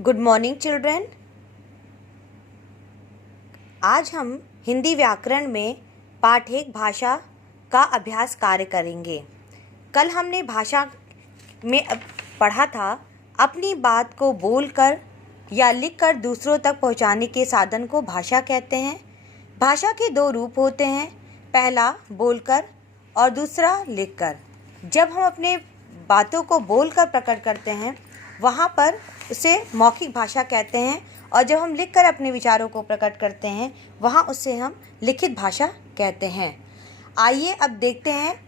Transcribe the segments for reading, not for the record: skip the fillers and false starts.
Good morning children. आज हम हिंदी व्याकरण में पाठ 1 भाषा का अभ्यास कार्य करेंगे। कल हमने भाषा में पढ़ा था अपनी बात को बोलकर या लिखकर दूसरों तक पहुंचाने के साधन को भाषा कहते हैं। भाषा के 2 रूप होते हैं, पहला बोलकर और दूसरा लिखकर। जब हम अपने बातों को बोलकर प्रकट करते हैं वहाँ पर उसे मौखिक भाषा कहते हैं, और जब हम लिखकर अपने विचारों को प्रकट करते हैं वहाँ उसे हम लिखित भाषा कहते हैं। आइए अब देखते हैं।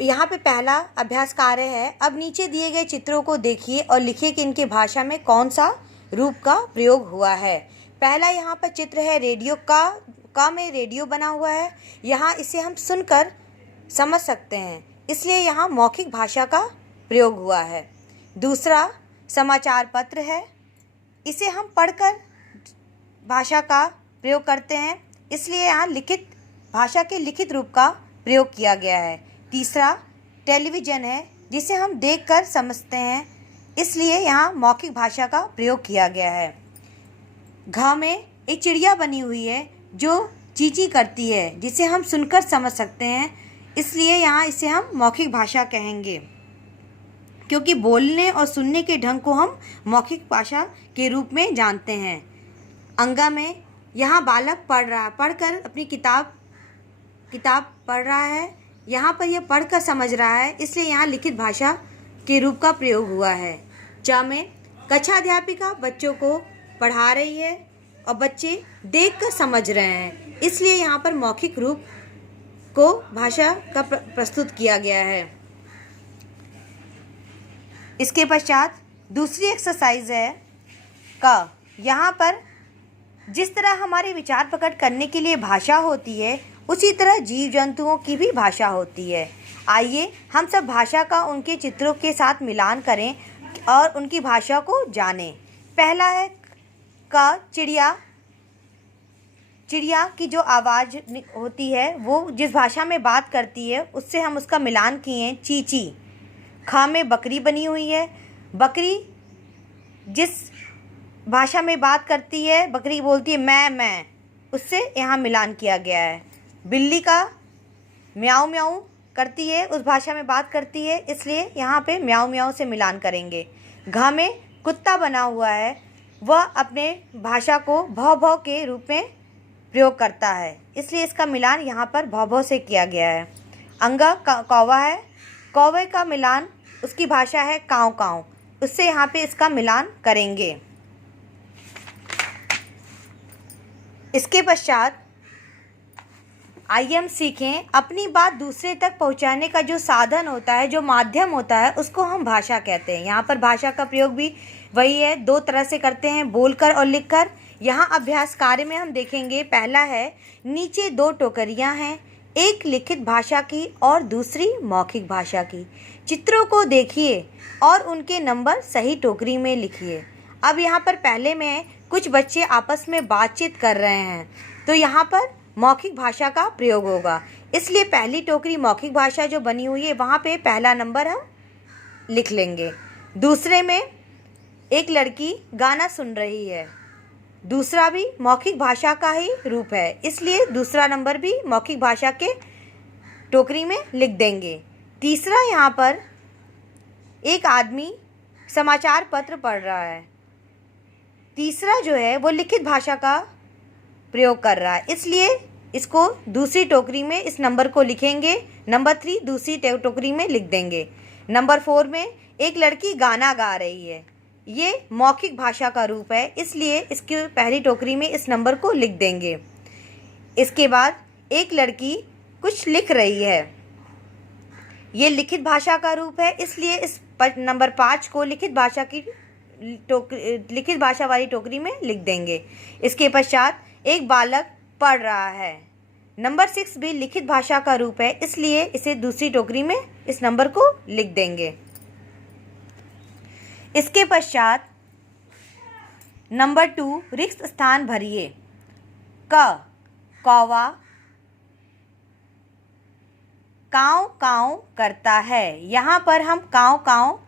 यहाँ पे पहला अभ्यास कार्य है। अब नीचे दिए गए चित्रों को देखिए और लिखिए कि इनकी भाषा में कौन सा रूप का प्रयोग हुआ है। पहला यहाँ पर चित्र है रेडियो का में रेडियो बना हुआ है। यहाँ इसे हम सुनकर समझ सकते हैं, इसलिए यहाँ मौखिक भाषा का प्रयोग हुआ है। दूसरा समाचार पत्र है, इसे हम पढ़कर भाषा का प्रयोग करते हैं, इसलिए यहाँ लिखित भाषा के लिखित रूप का प्रयोग किया गया है। तीसरा टेलीविज़न है, जिसे हम देखकर समझते हैं, इसलिए यहाँ मौखिक भाषा का प्रयोग किया गया है। घ में एक चिड़िया बनी हुई है जो चींची करती है, जिसे हम सुनकर समझ सकते हैं, इसलिए यहाँ इसे हम मौखिक भाषा कहेंगे, क्योंकि बोलने और सुनने के ढंग को हम मौखिक भाषा के रूप में जानते हैं। अंगा में यहाँ बालक पढ़कर अपनी किताब पढ़ रहा है। यहाँ पर यह पढ़कर समझ रहा है, इसलिए यहाँ लिखित भाषा के रूप का प्रयोग हुआ है। च में कक्षा अध्यापिका बच्चों को पढ़ा रही है और बच्चे देखकर समझ रहे हैं, इसलिए यहाँ पर मौखिक रूप को भाषा का प्रस्तुत किया गया है। इसके पश्चात दूसरी एक्सरसाइज है का। यहाँ पर जिस तरह हमारे विचार प्रकट करने के लिए भाषा होती है, उसी तरह जीव जंतुओं की भी भाषा होती है। आइए हम सब भाषा का उनके चित्रों के साथ मिलान करें और उनकी भाषा को जानें। पहला है का चिड़िया की जो आवाज़ होती है वो जिस भाषा में बात करती है उससे हम उसका मिलान किए, चींची। ख में बकरी बनी हुई है, बकरी जिस भाषा में बात करती है, बकरी बोलती है मैं, उससे यहाँ मिलान किया गया है। बिल्ली का म्याऊं म्याऊं करती है, उस भाषा में बात करती है, इसलिए यहाँ पे म्याऊं म्याऊं से मिलान करेंगे। घ में कुत्ता बना हुआ है, वह अपने भाषा को भौ भौ के रूप में प्रयोग करता है, इसलिए इसका मिलान यहाँ पर भौ भौ से किया गया है। अंगा कौवा है, कौवे का मिलान उसकी भाषा है काँव काँव, उससे यहाँ पे इसका मिलान करेंगे। इसके पश्चात आइए हम सीखें अपनी बात दूसरे तक पहुँचाने का जो साधन होता है, जो माध्यम होता है, उसको हम भाषा कहते हैं। यहाँ पर भाषा का प्रयोग भी वही है, 2 तरह से करते हैं, बोलकर और लिखकर। यहाँ अभ्यास कार्य में हम देखेंगे, पहला है नीचे 2 टोकरियाँ हैं, एक लिखित भाषा की और दूसरी मौखिक भाषा की। चित्रों को देखिए और उनके नंबर सही टोकरी में लिखिए। अब यहाँ पर पहले में कुछ बच्चे आपस में बातचीत कर रहे हैं, तो यहाँ पर मौखिक भाषा का प्रयोग होगा, इसलिए पहली टोकरी मौखिक भाषा जो बनी हुई है वहाँ पे पहला नंबर हम लिख लेंगे। दूसरे में एक लड़की गाना सुन रही है, दूसरा भी मौखिक भाषा का ही रूप है, इसलिए दूसरा नंबर भी मौखिक भाषा के टोकरी में लिख देंगे। तीसरा यहाँ पर एक आदमी समाचार पत्र पढ़ रहा है, तीसरा जो है वो लिखित भाषा का प्रयोग कर रहा है, इसलिए इसको दूसरी टोकरी में इस नंबर को लिखेंगे। नंबर 3 दूसरी टोकरी में लिख देंगे। नंबर 4 में एक लड़की गाना गा रही है, ये मौखिक भाषा का रूप है, इसलिए इसकी पहली टोकरी में इस नंबर को लिख देंगे। इसके बाद एक लड़की कुछ लिख रही है, ये लिखित भाषा का रूप है, इसलिए इस नंबर 5 को लिखित भाषा वाली टोकरी में लिख देंगे। इसके पश्चात एक बालक पढ़ रहा है, नंबर 6 भी लिखित भाषा का रूप है, इसलिए इसे दूसरी टोकरी में इस नंबर को लिख देंगे। इसके पश्चात नंबर 2 रिक्त स्थान भरिए। कौवा काँव काँव करता है, यहाँ पर हम काँव काँव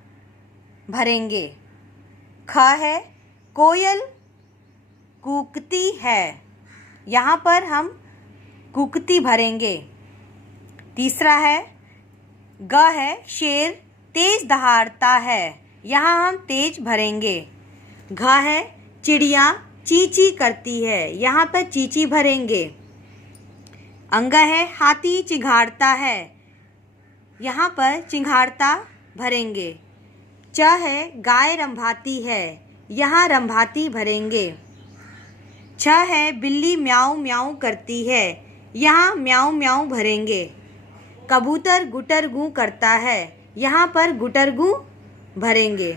भरेंगे। ख है कोयल कूकती है, यहाँ पर हम कूकती भरेंगे। तीसरा है ग है शेर तेज दहाड़ता है, यहाँ हम तेज भरेंगे। घ है चिड़िया चींची करती है, यहाँ पर चींची भरेंगे। अंग है हाथी चिंघाड़ता है, यहाँ पर चिंघाड़ता भरेंगे। च है गाय रंभाती है, यहाँ रंभाती भरेंगे। छ है बिल्ली म्याऊं म्याऊं करती है, यहाँ म्याऊं म्याऊं भरेंगे। कबूतर गुटर गूं करता है, यहाँ पर गुटर गूं भरेंगे।